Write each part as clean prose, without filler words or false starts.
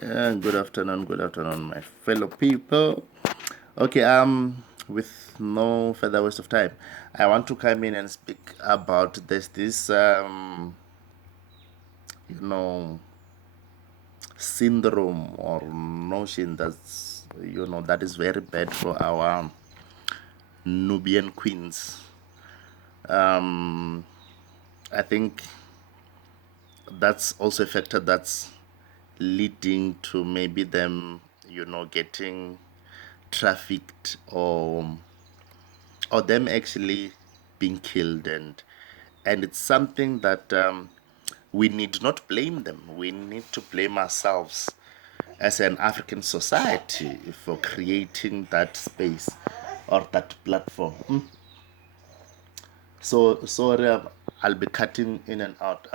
Good afternoon, my fellow people. Okay, with no further waste of time, I want to come in and speak about this you know, syndrome or notion that is very bad for our Nubian queens. Um, I think that's also a factor that's leading to maybe them, getting trafficked or them actually being killed, and it's something that we need not blame them. We need to blame ourselves as an African society for creating that space or that platform. So sorry, I'll be cutting in and out.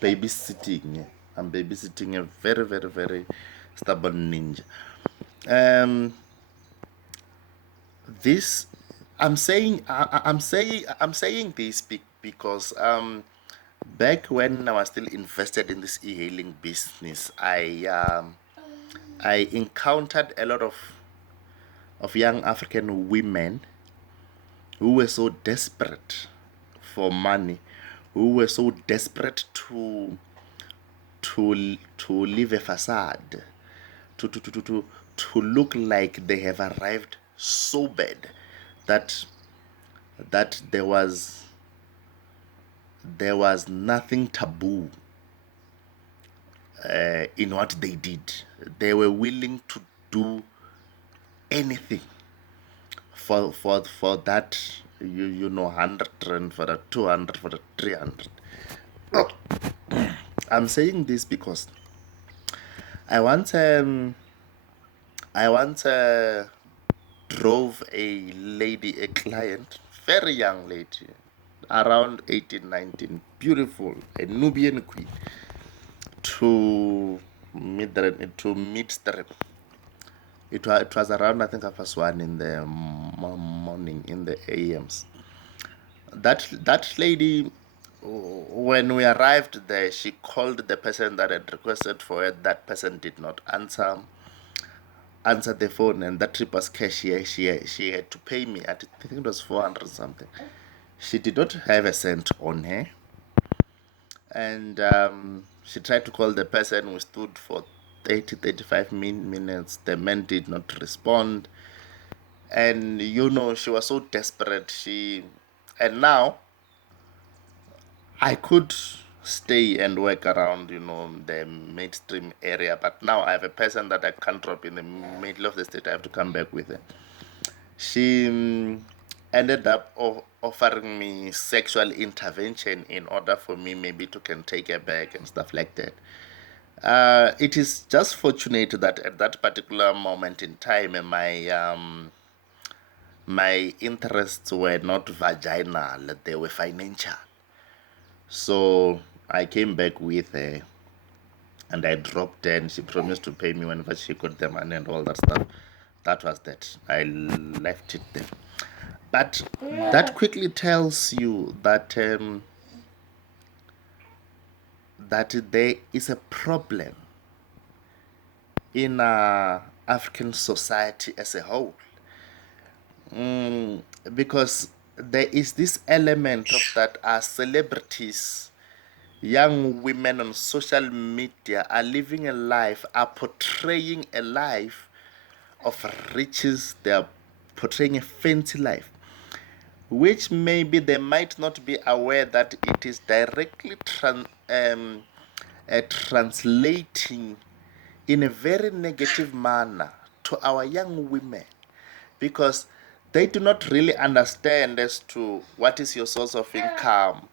Babysitting. I'm babysitting a very, very, very stubborn ninja. Um, this I'm saying this because back when I was still invested in this e-hailing business, I encountered a lot of young African women who were so desperate for money, who were so desperate to leave a facade, to to, to, to, to to look like they have arrived so bad that there was nothing taboo in what they did. They were willing to do anything for that, 100 rand, for the 200, for the 300. Look, I'm saying this because I once drove a lady, a client, very young lady, around 18, 19, beautiful, a Nubian queen, to Midstrip. It was around, I think, 1:30 in the morning, in the AMs. That lady, when we arrived there, she called the person that had requested for it. That person did not answer the phone, and that trip was cash. She had to pay me. I think it was 400 something. She did not have a cent on her, and she tried to call the person. We stood for 30, 35 minutes. The man did not respond, and she was so desperate. And now I could stay and work around, the mainstream area, but now I have a person that I can't drop in the middle of the state. I have to come back with her. She ended up offering me sexual intervention in order for me maybe to can take her back and stuff like that. It is just fortunate that at that particular moment in time, my interests were not vaginal; they were financial. So I came back with her, and I dropped her, and she promised to pay me whenever she got the money and all that stuff. That was that. I left it there. But that quickly tells you that there is a problem in African society as a whole, because there is this element of that our celebrities, young women on social media are living a life, are portraying a life of riches. They are portraying a fancy life, which maybe they might not be aware that it is directly translating in a very negative manner to our young women, because they do not really understand as to what is your source of income,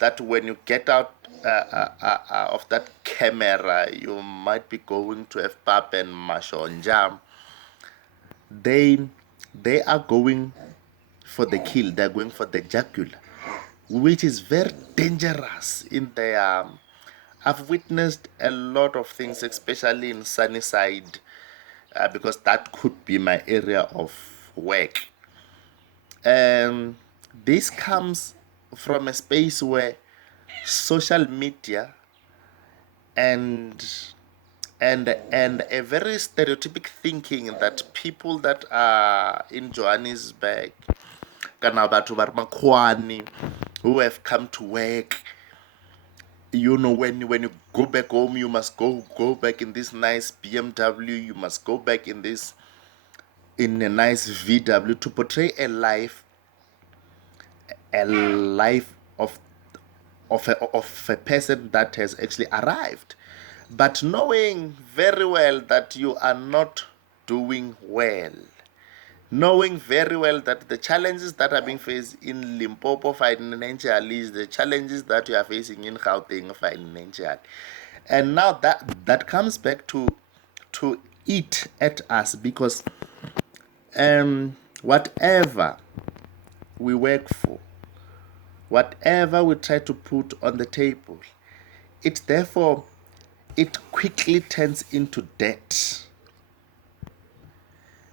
that when you get out of that camera, you might be going to FPAP and Mashonjam. They are going for the kill, they're going for the jugular, which is very dangerous in their. I've witnessed a lot of things, especially in Sunnyside, because that could be my area of work. This comes from a space where social media and and a very stereotypic thinking that people that are in Johannesburg, kana batho ba re makhuwani, who have come to work, when you go back home, you must go back in this nice BMW, you must go back in a nice VW, to portray a life of a person that has actually arrived, but knowing very well that you are not doing well, knowing very well that the challenges that are being faced in Limpopo financially is the challenges that you are facing in Gauteng financially. And now that comes back to eat at us, because whatever we work for, whatever we try to put on the table, it quickly turns into debt,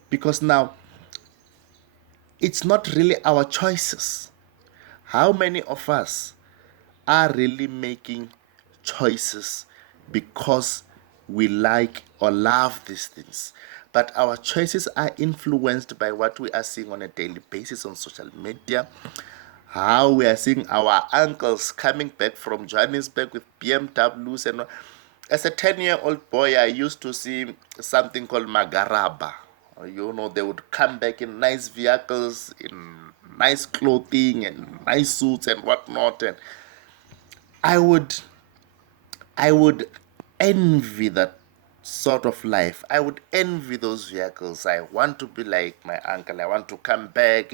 because now it's not really our choices. How many of us are really making choices because we like or love these things? But our choices are influenced by what we are seeing on a daily basis on social media, how we are seeing our uncles coming back from Johannesburg with BMWs. And as a 10-year-old boy, I used to see something called Magaraba. They would come back in nice vehicles, in nice clothing, and nice suits and whatnot. And I would, I would envy that sort of life. I would envy those vehicles. I want to be like my uncle. I want to come back,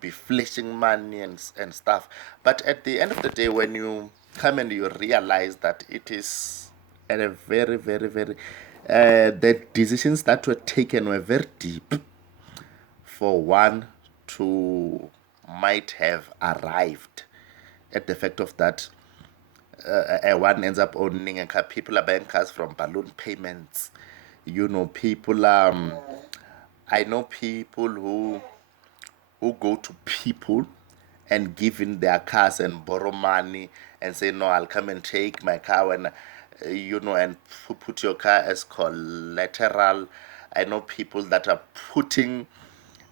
be flashing money and stuff. But at the end of the day, when you come and you realize that it is at a very, very, very, the decisions that were taken were very deep for one to might have arrived at the fact of that one ends up owning a car. People are buying cars from balloon payments. People. I know people who go to people and give in their cars and borrow money and say, no, I'll come and take my car when, and put your car as collateral. I know people that are putting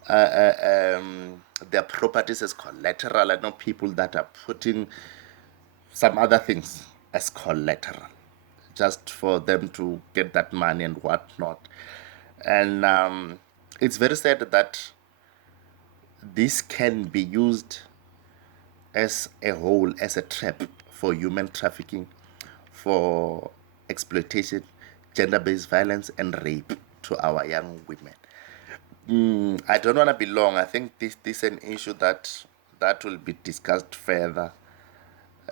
their properties as collateral. I know people that are putting some other things as collateral just for them to get that money and whatnot. And it's very sad that this can be used as a whole, as a trap for human trafficking, for exploitation, gender-based violence, and rape to our young women. I don't want to be long. I think this is an issue that will be discussed further.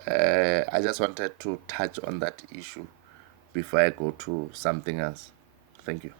I just wanted to touch on that issue before I go to something else. Thank you.